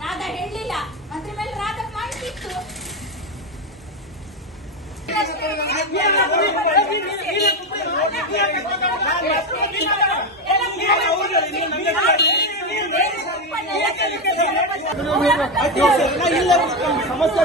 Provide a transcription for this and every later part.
ರಾಧಾ ಹೇಳಲಿಲ್ಲ. ಅದ್ರ ಮೇಲೆ ರಾಧಾ ಮಾಡ್ತಿತ್ತು. ಸಮಸ್ಯೆ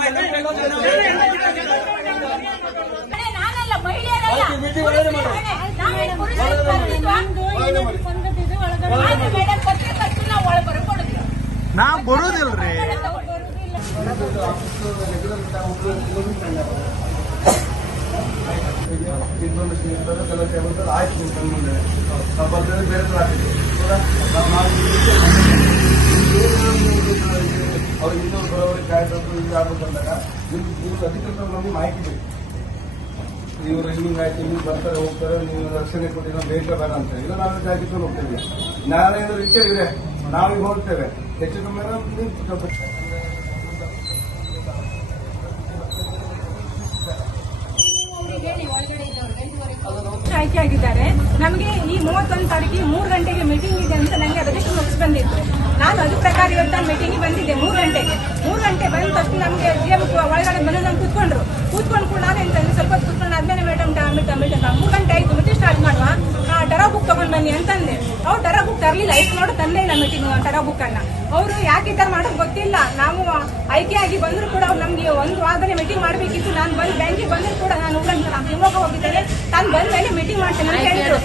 ಆಯ್ತು ಕಣ್ಣು ನಾವು ಬರ್ತೇವೆ ಬೇರೆ ಥರ? ನಾವು ಮಾಡಿ ಅವ್ರಿಗೆ ಇನ್ನೂ ನಿಮ್ಗೆ ನೀವು ನಮಗೆ ಮಾಹಿತಿ ಬೇಕು. ಇವರು ಆಯ್ತು ಹಿಂಗೆ ಬರ್ತಾರೆ, ಹೋಗ್ತಾರೆ, ನೀವು ರಕ್ಷಣೆ ಕೊಟ್ಟು ನಾವು ಬೇಡ ಅಂತ. ಇಲ್ಲ, ನಾವು ಹೋಗ್ತೇವೆ. ನಾಳೆ ಏನಾದ್ರು ಇದೆ. ನಾವೀಗ ಹೋಗ್ತೇವೆ ಹೆಚ್ಚು ಕಮ್ಮಿ ಅಂದ್ರೆ ಆಯ್ಕೆ ಆಗಿದ್ದಾರೆ. ನಮಗೆ ಈ ಮೂವತ್ತೊಂದು ತಾರೀಕಿಗೆ ಮೂರು ಗಂಟೆಗೆ ಮೀಟಿಂಗ್ ಇದೆ ಅಂತ ನನಗೆ ರಿಜಿಸ್ಟರ್ ಮುಗಿಸ್ ಬಂದಿತ್ತು. ನಾನು ಅದು ಪ್ರಕಾರ ಇವತ್ತು ಮೀಟಿಂಗ್ ಬಂದಿದ್ದೆ ಮೂರು ಗಂಟೆಗೆ. ಮೂರು ಗಂಟೆ ಬಂದ ತಕ್ಷಣ ನಮಗೆ ಒಳಗಡೆ ಬಂದು ನಮ್ಗೆ ಕೂತ್ಕೊಂಡ್ರು. ಕೂತ್ಕೊಂಡು ಕೂಡ ನಾನು ಸ್ವಲ್ಪ ಹೊತ್ತು ಕೂತ್ಕೊಂಡು ಆದ್ಮೇಲೆ ಮೇಡಮ್ ಟಮಿಟ ಮಿಟ ಮೂರು ಗಂಟೆ ಆಯ್ತು ಮತ್ತೆ ಸ್ಟಾರ್ಟ್ ಮಾಡುವ ಟರಾ ಬುಕ್ ತಗೊಂಡ್ ಬನ್ನಿ ಅಂತಂದೆ ಅವ್ರು ಟರಾ ಲೈಫ್ ನೋಡೋ ತಂದೆ ಇಲ್ಲ ಮೀಟಿಂಗ್ ಟರಾ ಬುಕ್ ಅನ್ನ. ಅವರು ಯಾಕೆ ಈ ತರ ಮಾಡೋದು ಗೊತ್ತಿಲ್ಲ. ನಾವು ಆಯ್ಕೆಯಾಗಿ ಬಂದ್ರು ಕೂಡ ಅವ್ರು ನಮ್ಗೆ ಒಂದು ವಾರದಲ್ಲಿ ಮೀಟಿಂಗ್ ಮಾಡ್ಬೇಕಿತ್ತು. ನಾನು ಬಂದು ಬ್ಯಾಂಕಿಗೆ ಬಂದ್ರು ಕೂಡ ನಾನು ನಾನು ಶಿವಮೊಗ್ಗ ಹೋಗಿದ್ದೇನೆ. ನಾನು ಬಂದ ಮೇಲೆ ಮೀಟಿಂಗ್ ಮಾಡ್ತೇನೆ ಅಂತ ಹೇಳಿದ್ರು.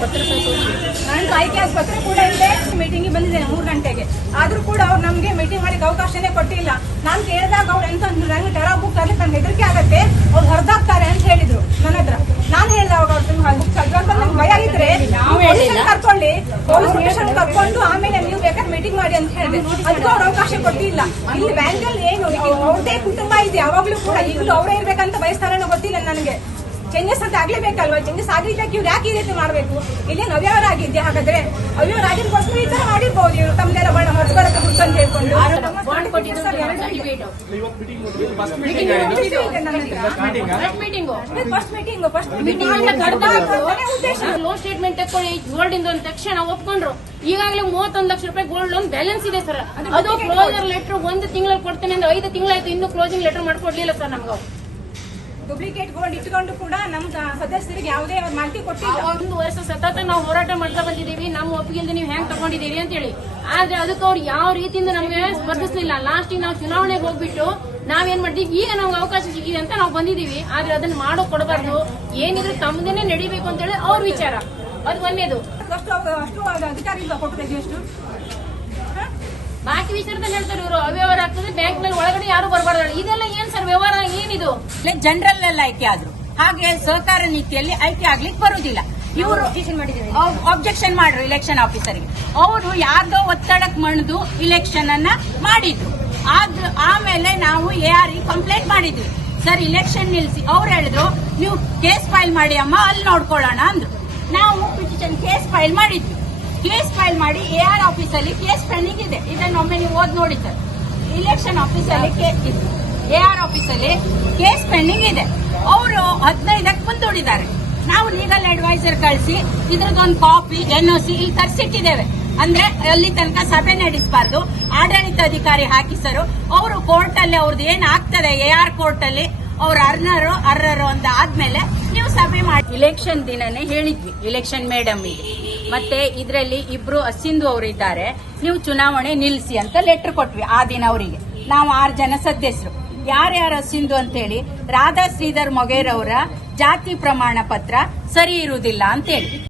ನಾನು ಆಯ್ಕೆ ಆಗಿ ಪತ್ರ ಕೂಡ ಇದೆ. ಮೀಟಿಂಗ್ ಬಂದಿದ್ದೇನೆ ಮೂರು ಗಂಟೆಗೆ. ಆದ್ರೂ ಕೂಡ ಅವ್ರು ನಮ್ಗೆ ಮೀಟಿಂಗ್ ಮಾಡಕ್ಕೆ ಅವಕಾಶನೇ ಕೊಟ್ಟಿಲ್ಲ. ನಾನು ಕೇಳಿದಾಗ ಅವ್ರು ಎಂತ ಅಂದ್ರು? ನನಗೆ ಟರಾ ಬುಕ್ ತರಲಿಕ್ಕೆ ನನ್ನ ಹೆದರಿಕೆ ಆಗತ್ತೆ. ಅವ್ರು ಹೊರದಾಗ್ತಾರೆ ಅಂತ ಹೇಳಿದ್ರು. ನನ್ನ ಹತ್ರ. ನಾನು ಹೇಳಿದೆ ಅವಾಗ ಅವ್ರು ಬುಕ್ ಅಂತ ನಂಗೆ ಭಯ ಇದ್ರೆ ಕರ್ಕೊಳ್ಳಿ. ಪೊಲೀಸ್ ಸ್ಟೇಷನ್ ಕರ್ಕೊಂಡು ಆಮೇಲೆ ನೀವು ಬೇಕಾದ್ರೆ ಮೀಟಿಂಗ್ ಮಾಡಿ ಅಂತ ಹೇಳಿದೆ. ಅದಕ್ಕೂ ಅವ್ರ ಅವಕಾಶ ಕೊಟ್ಟಿಲ್ಲ. ಇಲ್ಲಿ ಬ್ಯಾಂಕಲ್ಲಿ ಏನು ಅವ್ರದೇ ಕುಟುಂಬ ಇದೆ. ಯಾವಾಗ್ಲೂ ಕೂಡ ಈಗಲೂ ಅವರೇ ಇರ್ಬೇಕಂತ ಬಯಸ್ತಾರೇನೋ ಗೊತ್ತಿಲ್ಲ ನನಗೆ. ಚೇಂಜಸ್ ಅಂತ ಆಗ್ಲೇಬೇಕಲ್ವಾ? ಚೇಂಜಸ್ ಆಗಿದ್ದಕ್ಕೆ ಇವ್ರು ಯಾಕೆ ಈ ರೀತಿ ಮಾಡಬೇಕು? ಇಲ್ಲೇನು ನವ್ಯವರಾಗಿದ್ದೆ ಆಗಿದ್ದೆ ಹಾಗಾದ್ರೆ ಅವ್ಯವಹಾರ ಆಗಿದ್ದಕ್ಕೋಸ್ಕರ ಈ ತರ ಮಾಡಿರ್ಬೋದು ಇವ್ರು ತಮ್ದೆಲ್ಲ ಬಣ್ಣ ಹೊರಬರಕ್ಕೆ ಅಂತ ಹೇಳ್ಕೊಂಡು. ಬಾಂಡ್ ಕೊಟ್ಟಿದ್ದು ಸರ್ಟಿಫಿಕೇಟ್ ಫಸ್ಟ್ ಮೀಟಿಂಗ್ ಫಸ್ಟ್ ಉದ್ದೇಶ. ಲೋನ್ ಸ್ಟೇಟ್ಮೆಂಟ್ ಗೋಲ್ಡ್ ಇಂದ ತಕ್ಷಣ ಒಪ್ಕೊಂಡ್ರು. ಈಗಾಗಲೇ ಮೂವತ್ತೊಂದು ಲಕ್ಷ ರೂಪಾಯಿ ಗೋಲ್ಡ್ ಲೋನ್ ಬ್ಯಾಲೆನ್ಸ್ ಇದೆ ಸರ್. ಅದು ಕ್ಲೋಸರ್ ಲೆಟರ್ ಒಂದು ತಿಂಗಳಲ್ಲಿ ಕೊಡ್ತೇನೆ ಅಂದ್ರೆ ಐದು ತಿಂಗಳಾಯ್ತು. ಇನ್ನು ಕ್ಲೋಸಿಂಗ್ ಲೆಟರ್ ಮಾಡ್ಕೊಡ್ಲಿಲ್ಲ ಸರ್ ನಮ್ಗೆ ಗೋಲ್ಡ್ ಇಟ್ಕೊಂಡು ಕೂಡ ನಮ್ಮ ಸದಸ್ಯರಿಗೆ ಯಾವುದೇ ಮಾಹಿತಿ ಕೊಟ್ಟಿಲ್ಲ. ಒಂದು ವರ್ಷ ಸತತ ನಾವು ಹೋರಾಟ ಮಾಡ್ತಾ ಬಂದಿದ್ದೀವಿ. ನಮ್ಮ ಒಪ್ಪಿಗೆ ನೀವು ಹೆಂಗ್ ತಗೊಂಡಿದ್ದೀರಿ ಅಂತ ಹೇಳಿ ಆದ್ರೆ ಅದಕ್ಕೆ ಅವ್ರು ಯಾವ ರೀತಿಯಿಂದ ನಮಗೆ ಸ್ಪರ್ಧಿಸಲಿಲ್ಲ. ಲಾಸ್ಟಿಗೆ ನಾವು ಚುನಾವಣೆಗೆ ಹೋಗ್ಬಿಟ್ಟು ನಾವೇನ್ ಮಾಡ್ತೀವಿ? ಈಗ ನಮ್ಗೆ ಅವಕಾಶ ಸಿಕ್ಕಿದೆ ಅಂತ ನಾವು ಬಂದಿದ್ದೀವಿ. ಆದ್ರೆ ಅದನ್ನ ಮಾಡೋ ಕೊಡಬಾರ್ದು. ಏನಿದ್ರು ತಮ್ಮದೇನೆ ನಡಿಬೇಕು ಅಂತ ಹೇಳಿ ಅವ್ರ ವಿಚಾರ. ಅದು ಒಂದೇದು. ಅಷ್ಟು ಅಷ್ಟು ಅಧಿಕಾರಿ ಎಷ್ಟು? ಬಾಕಿ ವಿಚಾರದಲ್ಲಿ ಹೇಳ್ತಾರೆ ಇವರು. ಅವ್ಯವಹಾರ ಆಗ್ತದೆ. ಬ್ಯಾಂಕ್ನಲ್ಲಿ ಒಳಗಡೆ ಯಾರು ಬರಬಾರ್ದು ಇದೆಲ್ಲ ಏನ್ ಸರ್ ವ್ಯವಹಾರ ಏನಿದು ಜನರಲ್ ಅಲ್ಲಿ ಆಯ್ಕೆ ಆದ್ರು. ಹಾಗೆ ಸಹಕಾರ ನೀತಿಯಲ್ಲಿ ಆಯ್ಕೆ ಆಗ್ಲಿಕ್ಕೆ ಬರುವುದಿಲ್ಲ ಇವರು ಅಬ್ಜೆಕ್ಷನ್ ಮಾಡ್ರು ಇಲೆಕ್ಷನ್ ಆಫೀಸರ್ಗೆ ಅವರು ಯಾರ್ದೋ ಒತ್ತಡಕ್ಕೆ ಮಣಿದು ಇಲೆಕ್ಷನ್ ಅನ್ನ ಮಾಡಿದ್ರು. ಆದ್ರ ಆಮೇಲೆ ನಾವು ಎ ಆರ್ ಇ ಕಂಪ್ಲೇಂಟ್ ಮಾಡಿದ್ವಿ. ಸರ್ ಇಲೆಕ್ಷನ್ ನಿಲ್ಸಿ. ಅವ್ರು ಹೇಳಿದ್ರು ನೀವು ಕೇಸ್ ಫೈಲ್ ಮಾಡಿ ಅಮ್ಮ ಅಲ್ಲಿ ನೋಡ್ಕೊಳ್ಳೋಣ ಅಂದ್ರು. ನಾವು ಪಿಟಿಷನ್ ಕೇಸ್ ಫೈಲ್ ಮಾಡಿದ್ವಿ. ಕೇಸ್ ಫೈಲ್ ಮಾಡಿ ಎ ಆರ್ ಆಫೀಸಲ್ಲಿ ಕೇಸ್ ಪೆಂಡಿಂಗ್ ಇದೆ. ಇದನ್ನ ಒಮ್ಮೆ ನೀವು ಓದ್ ನೋಡಿ ಸರ್ ಇಲೆಕ್ಷನ್ ಆಫೀಸಲ್ಲಿ ಎ ಆರ್ ಆಫೀಸಲ್ಲಿ ಕೇಸ್ ಪೆಂಡಿಂಗ್ ಇದೆ. ಅವರು ಹದಿನೈದಕ್ಕೆ ಮುಂದೂಡಿದ್ದಾರೆ ನಾವು ಲೀಗಲ್ ಅಡ್ವೈಸರ್ ಕಳಿಸಿ, ಇದ್ರದ್ದೊಂದು ಕಾಪಿ ಎನ್ ಒ ಸಿ ಇಲ್ಲಿ ತರಿಸಿಟ್ಟಿದ್ದೇವೆ. ಅಂದ್ರೆ ಅಲ್ಲಿ ತನಕ ಸಭೆ ನಡೆಸಬಾರ್ದು. ಆಡಳಿತಾಧಿಕಾರಿ ಹಾಕಿಸರು ಅವರು ಕೋರ್ಟ್ ಅಲ್ಲಿ ಅವ್ರದ್ದು ಏನ್ ಆಗ್ತದೆ? ಎ ಆರ್ ಕೋರ್ಟ್ ಅಲ್ಲಿ ಅವ್ರ ಅರ್ನರು, ಅರ್ರರು ಅಂತ ಆದ್ಮೇಲೆ ನೀವು ಸಭೆ ಮಾಡಿ. ಇಲೆಕ್ಷನ್ ದಿನನೇ ಹೇಳಿದ್ವಿ ಇಲೆಕ್ಷನ್ ಮೇಡಮ್ ಮತ್ತೆ ಇದರಲ್ಲಿ ಇಬ್ರು ಅಸಿಂಧು ಅವರು ಇದ್ದಾರೆ. ನೀವು ಚುನಾವಣೆ ನಿಲ್ಲಿಸಿ ಅಂತ ಲೆಟರ್ ಕೊಟ್ವಿ ಆ ದಿನ ಅವರಿಗೆ. ನಾವು ಆರು ಜನ ಸದಸ್ಯರು. ಯಾರ್ಯಾರು ಸಿಂಧು ಅಂತೇಳಿ ರಾಧಾ ಶ್ರೀಧರ್ ಮೊಗೇರ್ ಅವರ ಜಾತಿ ಪ್ರಮಾಣ ಪತ್ರ ಸರಿ ಇರುವುದಿಲ್ಲ ಅಂತೇಳಿ.